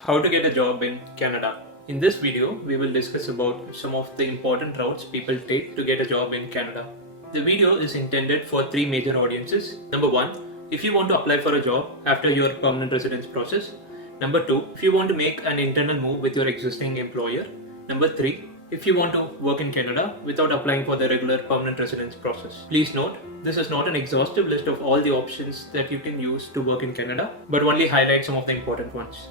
How to get a job in Canada. In this video, we will discuss about some of the important routes people take to get a job in Canada. The video is intended for three major audiences. Number one, if you want to apply for a job after your permanent residence process. Number two, if you want to make an internal move with your existing employer. Number three, if you want to work in Canada without applying for the regular permanent residence process. Please note, this is not an exhaustive list of all the options that you can use to work in Canada, but only highlight some of the important ones.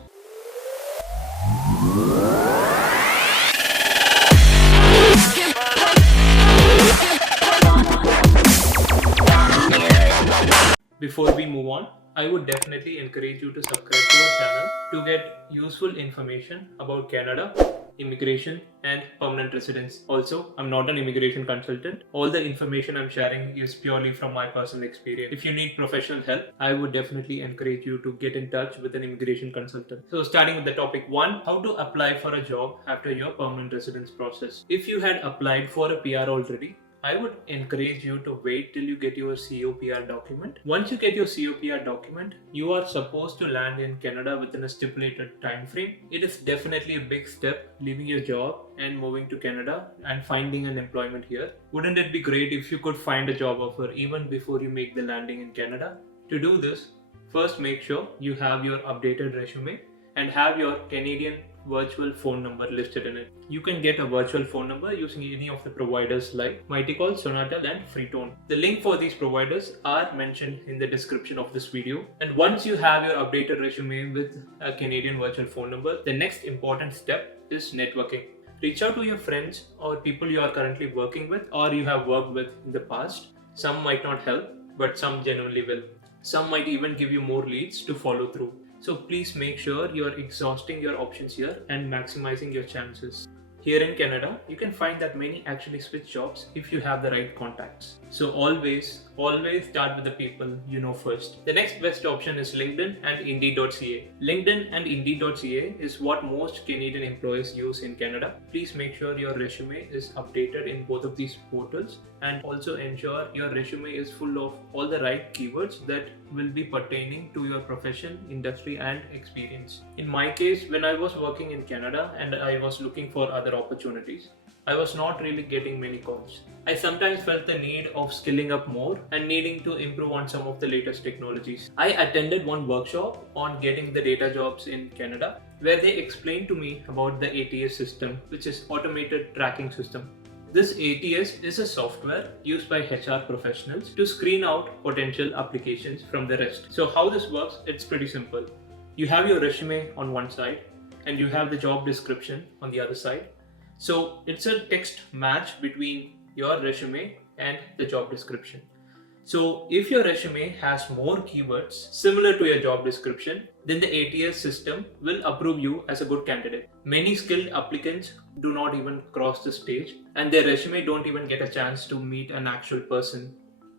Before we move on, I would definitely encourage you to subscribe to our channel to get useful information about Canada, immigration and permanent residence. Also, I'm not an immigration consultant. All the information I'm sharing is purely from my personal experience. If you need professional help, I would definitely encourage you to get in touch with an immigration consultant. So starting with the topic 1, how to apply for a job after your permanent residence process. If you had applied for a PR already, I would encourage you to wait till you get your COPR document. Once you get your COPR document, you are supposed to land in Canada within a stipulated time frame. It is definitely a big step leaving your job and moving to Canada and finding an employment here. Wouldn't it be great if you could find a job offer even before you make the landing in Canada? To do this, first make sure you have your updated resume and have your Canadian virtual phone number listed in it. You can get a virtual phone number using any of the providers like Mightycall, Sonatel and Freetone. The link for these providers are mentioned in the description of this video. And once you have your updated resume with a Canadian virtual phone number, the next important step is networking. Reach out to your friends or people you are currently working with or you have worked with in the past. Some might not help, but some genuinely will. Some might even give you more leads to follow through. So please make sure you're exhausting your options here and maximizing your chances. Here in Canada, you can find that many actually switch jobs if you have the right contacts. So always start with the people you know first. The next best option is LinkedIn and Indeed.ca. LinkedIn and Indeed.ca is what most Canadian employees use in Canada. Please make sure your resume is updated in both of these portals and also ensure your resume is full of all the right keywords that will be pertaining to your profession, industry and experience. In my case, when I was working in Canada and I was looking for other opportunities, I was not really getting many calls. I sometimes felt the need of skilling up more and needing to improve on some of the latest technologies. I attended one workshop on getting the data jobs in Canada where they explained to me about the ATS system, which is Automated Tracking System. This ATS is a software used by HR professionals to screen out potential applications from the rest. So how this works, it's pretty simple. You have your resume on one side and you have the job description on the other side. So it's a text match between your resume and the job description. So if your resume has more keywords similar to your job description, then the ATS system will approve you as a good candidate. Many skilled applicants do not even cross the stage and their resume don't even get a chance to meet an actual person.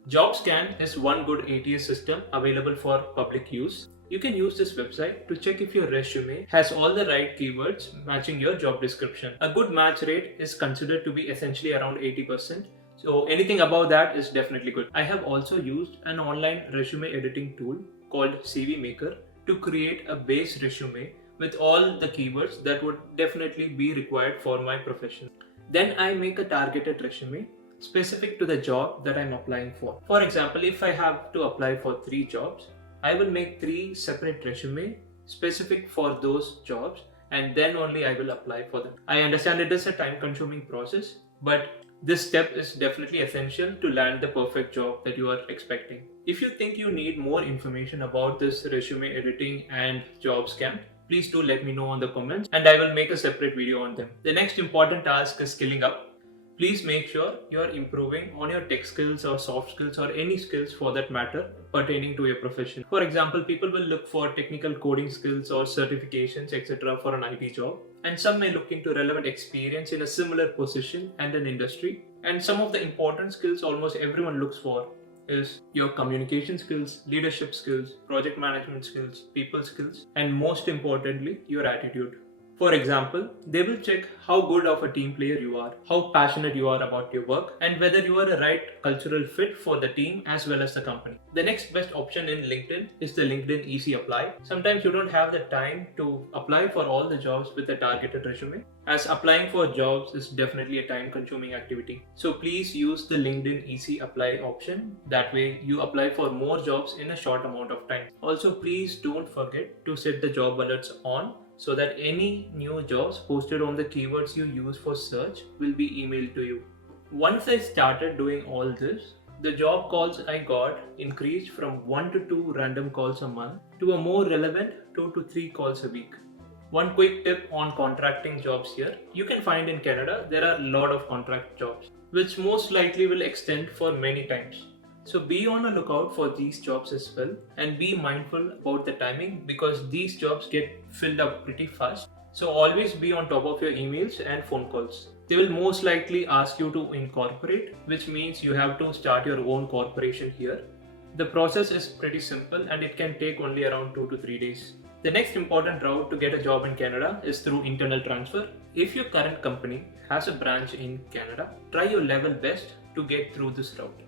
JobScan is one good ATS system available for public use. You can use this website to check if your resume has all the right keywords matching your job description. A good match rate is considered to be essentially around 80%. So anything above that is definitely good. I have also used an online resume editing tool called CV Maker to create a base resume with all the keywords that would definitely be required for my profession. Then I make a targeted resume specific to the job that I'm applying for. For example, if I have to apply for 3 jobs, I will make 3 separate resumes specific for those jobs and then only I will apply for them. I understand it is a time-consuming process, but this step is definitely essential to land the perfect job that you are expecting. If you think you need more information about this resume editing and JobScan, please do let me know in the comments and I will make a separate video on them. The next important task is skilling up. Please make sure you are improving on your tech skills or soft skills or any skills for that matter pertaining to your profession. For example, people will look for technical coding skills or certifications, etc. for an IT job. And some may look into relevant experience in a similar position and an industry. And some of the important skills almost everyone looks for is your communication skills, leadership skills, project management skills, people skills, and most importantly, your attitude. For example, they will check how good of a team player you are, how passionate you are about your work, and whether you are a right cultural fit for the team as well as the company. The next best option in LinkedIn is the LinkedIn Easy Apply. Sometimes you don't have the time to apply for all the jobs with a targeted resume, as applying for jobs is definitely a time-consuming activity. So please use the LinkedIn Easy Apply option. That way you apply for more jobs in a short amount of time. Also, please don't forget to set the job alerts on so that any new jobs posted on the keywords you use for search will be emailed to you. Once I started doing all this, the job calls I got increased from 1 to 2 random calls a month to a more relevant 2 to 3 calls a week. One quick tip on contracting jobs here. You can find in Canada there are a lot of contract jobs which most likely will extend for many times. So be on a lookout for these jobs as well, and be mindful about the timing because these jobs get filled up pretty fast. So always be on top of your emails and phone calls. They will most likely ask you to incorporate, which means you have to start your own corporation here. The process is pretty simple and it can take only around 2 to 3 days. The next important route to get a job in Canada is through internal transfer. If your current company has a branch in Canada, try your level best to get through this route.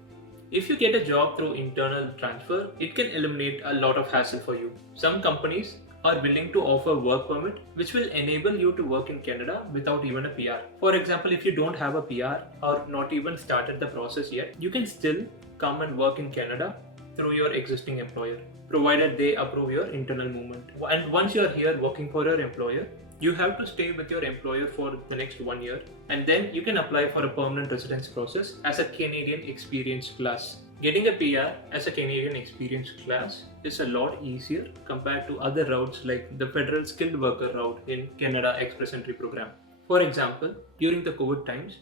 If you get a job through internal transfer, it can eliminate a lot of hassle for you. Some companies are willing to offer work permit which will enable you to work in Canada without even a PR. For example, if you don't have a PR or not even started the process yet, you can still come and work in Canada through your existing employer, provided they approve your internal movement. And once you are here working for your employer, you have to stay with your employer for the next 1 year, and then you can apply for a permanent residence process as a Canadian experience class. Getting a PR as a Canadian experience class is a lot easier compared to other routes like the federal skilled worker route in Canada Express Entry program. For example, during the COVID times,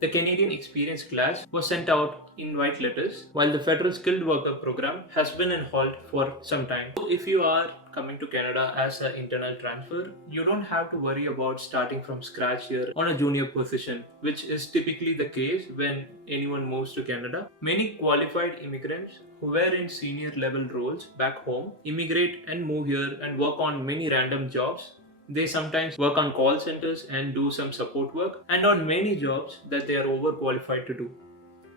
the Canadian experience class was sent out invite letters, while the federal skilled worker program has been on hold for some time. So if you are coming to Canada as an internal transfer, you don't have to worry about starting from scratch here on a junior position, which is typically the case when anyone moves to Canada. Many qualified immigrants who were in senior level roles back home immigrate and move here and work on many random jobs. They sometimes work on call centers and do some support work and on many jobs that they are overqualified to do.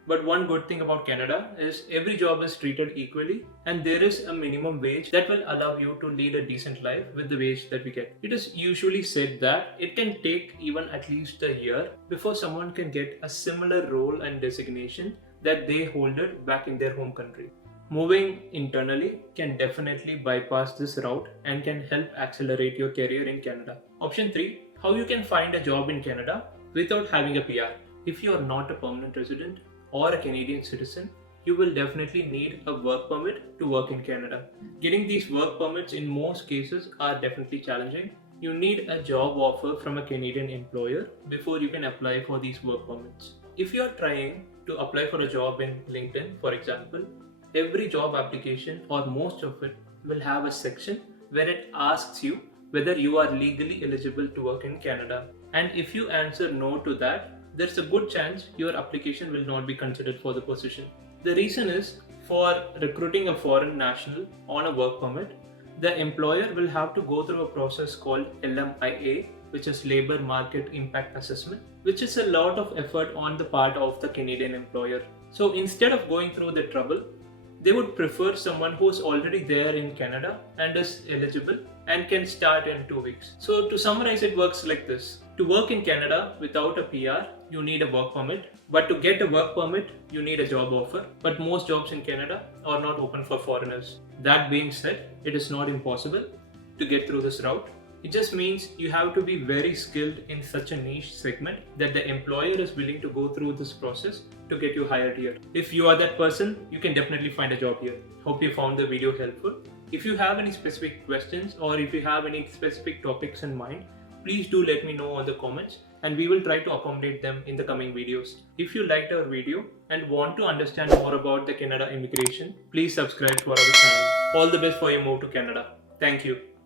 But one good thing about Canada is every job is treated equally and there is a minimum wage that will allow you to lead a decent life with the wage that we get. It is usually said that it can take even at least a year before someone can get a similar role and designation that they hold it back in their home country. Moving internally can definitely bypass this route and can help accelerate your career in Canada. Option 3. How you can find a job in Canada without having a PR. If you are not a permanent resident or a Canadian citizen, you will definitely need a work permit to work in Canada. Getting these work permits in most cases are definitely challenging. You need a job offer from a Canadian employer before you can apply for these work permits. If you are trying to apply for a job in LinkedIn, for example, every job application or most of it will have a section where it asks you whether you are legally eligible to work in Canada. And if you answer no to that, there's a good chance your application will not be considered for the position. The reason is, for recruiting a foreign national on a work permit, the employer will have to go through a process called LMIA, which is Labor Market Impact Assessment, which is a lot of effort on the part of the Canadian employer. So instead of going through the trouble, they would prefer someone who is already there in Canada and is eligible and can start in 2 weeks. So to summarize, it works like this. To work in Canada without a PR, you need a work permit. But to get a work permit, you need a job offer. But most jobs in Canada are not open for foreigners. That being said, it is not impossible to get through this route. It just means you have to be very skilled in such a niche segment that the employer is willing to go through this process to get you hired here. If you are that person, you can definitely find a job here. Hope you found the video helpful. If you have any specific questions or if you have any specific topics in mind, please do let me know in the comments and we will try to accommodate them in the coming videos. If you liked our video and want to understand more about the Canada immigration, please subscribe to our channel. All the best for your move to Canada. Thank you.